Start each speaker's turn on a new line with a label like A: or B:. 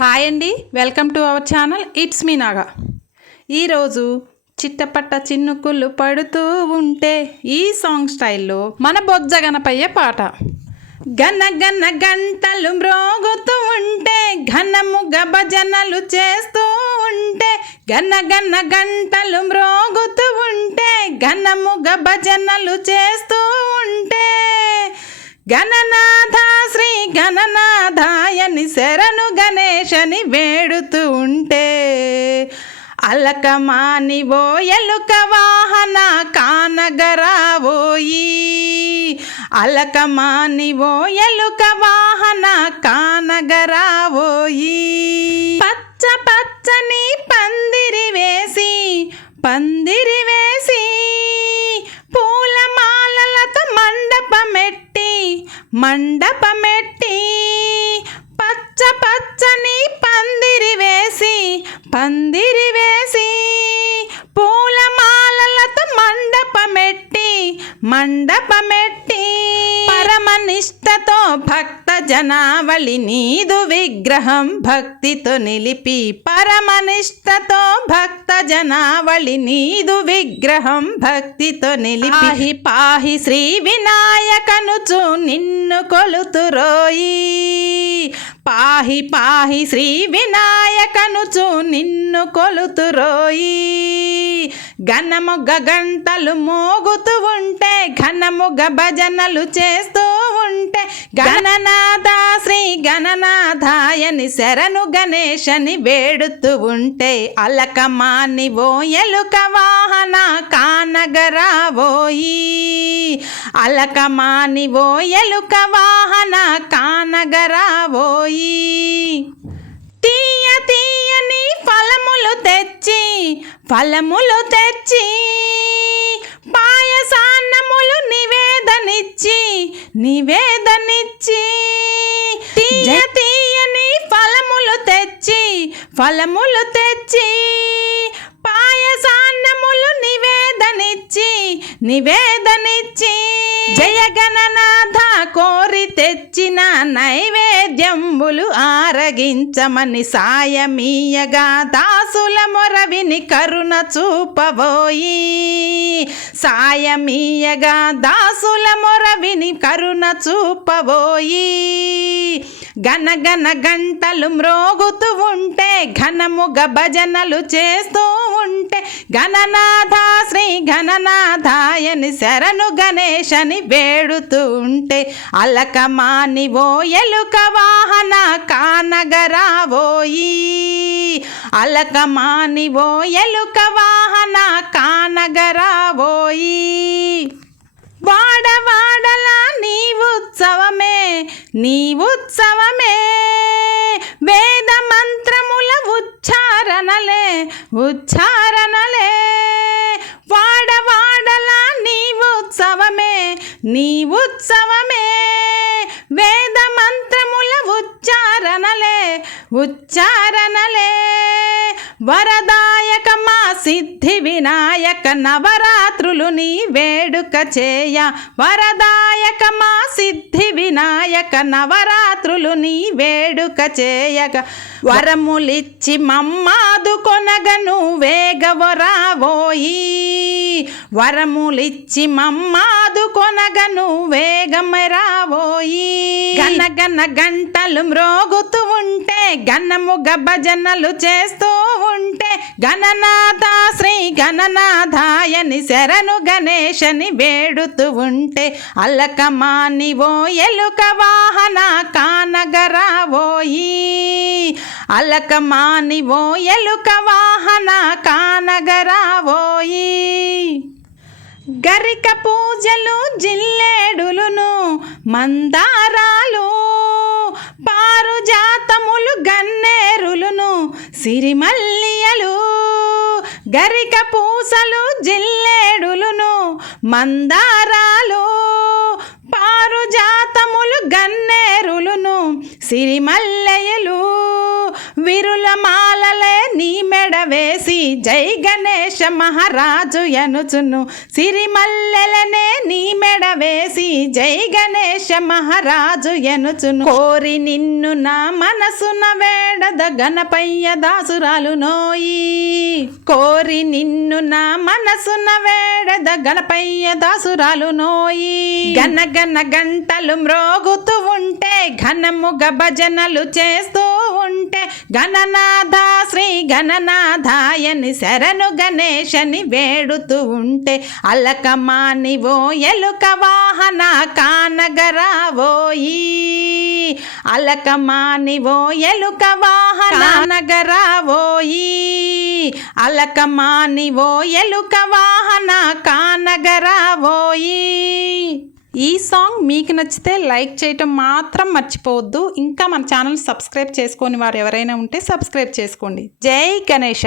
A: Hi అండి welcome to our channel it's me Naga. ఈరోజు చిట్టపట్ట చిన్నుకుళ్ళు పడుతూ ఉంటే ఈ సాంగ్ స్టైల్లో మన బొజ్జ గణపయ్య పాట. గన్న గన్న గంటలు మ్రోగుతూ ఉంటే ఘనముగ భజనలు చేస్తూ ఉంటే గన్న గన్న గంటలు మ్రోగుతూ ఉంటే ఘనముగ భజనలు చేస్తూ ఉంటే గణనాథ శ్రీ గణనాథాయని శరణు గణేశని వేడుతూ ఉంటే అలకమాని ఓ ఎలుక వాహన కానగరావోయి. అలకమాని ఓ ఎలుక వాహన కానగరావోయి. పచ్చ పచ్చని పందిరి వేసి పంది మండపమెట్టి పచ్చ పచ్చని పందిరి వేసి పందిరి వేసి పూలమాలలతో మండపమెట్టి మండపమెట్టి పరమనిష్టతో భక్తి జనావళి నీదు విగ్రహం భక్తితో నిలిపి పరమనిష్టతో భక్త జనావళి నీదు విగ్రహం భక్తితో నిలిపి పాహి పాహి శ్రీ వినాయకనుచు నిన్ను కొలుతురోయి పాహి పాహి శ్రీ వినాయకనుచు నిన్ను కొలుతురోయి ఘనముగ గంటలు మోగుతూ ఉంటే ఘనముగ భజనలు చేస్తూ వింటే గణనాథ శ్రీ గణనాథాయని శరణు గణేశని వేడుతూ ఉంటే అలకమాని ఓ ఎలుక వాహన కానగరావోయి అలకమాని ఓ ఎలుక వాహన కానగరావోయి తీయ తీయని ఫలములు తెచ్చి ఫలములు తెచ్చి నివేదనిచ్చి తీయ తీయని ఫలములు తెచ్చి ఫలములు తెచ్చి పాయసాన్నములు నివేదనిచ్చి నివేదనిచ్చి జయగణనాథ కోరి తెచ్చిన నైవేద్యంబులు ఆరగించమని సాయమీయగా దాసుల విని కరుణ చూపబోయి సాయమీయగా దాసుల మొరవిని కరుణ చూపబోయి గనగన గంటలు మ్రోగుతూ ఉంటే ఘనముగ భజనలు చేస్తూ ఉంటే గణనాథ శ్రీ గణనాథాయని శరణు గణేశని వేడుతూ ఉంటే అలకమాని ఓ ఎలుక వాహన కానగరావోయి అలకమాని ఓ ఎలుక వాహన కానగరావోయి వాడవాడలా నీ ఉత్సవమే నీ ఉత్సవమే. వేద మంత్రముల ఉచ్చారణలే ఉచ్చారణలే. వాడవాడలా నీ ఉత్సవమే నీ ఉత్సవమే. వేద మంత్రముల ఉచ్చారణలే ఉచ్చారణలే. వరదాయక మా సిద్ధి వినాయక నవరా నవరాత్రులు నీ వేడుక చేయ. వరదాయక మా సిద్ధి వినాయక నవరాత్రులు నీ వేడుక చేయక వరములిచ్చి మమ్మాదు కొనగను వేగవరావోయి వరములిచ్చి మమ్మాదు కొనగను వేగమరావోయి గనగన గంటలు మ్రోగుతూ ఉంటే గనముగ భజనలు చేస్తూ గణనాథ శ్రీ గణనాథాయని శరణు గణేశని వేడుతూ ఉంటే అల్లకమాని ఓ ఎలుక వాహన కానగరావోయి అల్లకమాని ఓ ఎలుక వాహన కానగరావోయి గరిక పూజలు జిల్లేడులును మందారాలు పారుజాతములు గన్నేరులును సిరిమల్లియలు గరిక పూసలు జిల్లేడులును మందారాలు. పారుజాతములు గన్నేరులును సిరిమల్లెయలు విరుల మాలలే నీ మెడ వేసి జై గణేష మహారాజు ఎనుచును. సిరిమల్లెలనే నీ మెడ వేసి జై గణేశ మహారాజు ఎనుచును. కోరి నిన్ను నా మనసున వేడద గణపయ్య దాసురాలు నోయి. కోరి నిన్ను నా మనసున వేడద గణపయ్య దాసురాలు నోయి. గన గన గంటలు మ్రోగుతూ ఉంటే ఘనముగ భజనలు చేస్తూ వింటే గణనాథ శ్రీ గణనాథాయని శరణు గణేశని వేడుతూ ఉంటే అలకమానివో ఎలుక వాహన కానగరావోయి అలకమానివో ఎలుక వాహన నగరావోయి అలకమానివో ఎలుక వాహన కానగరావోయి ఈ సాంగ్ మీకు నచ్చితే లైక్ చేయటం మాత్రం మర్చిపోవద్దు. ఇంకా మన ఛానల్ సబ్స్క్రైబ్ చేసుకొని వారు ఎవరైనా ఉంటే సబ్స్క్రైబ్ చేసుకోండి. జై గణేష.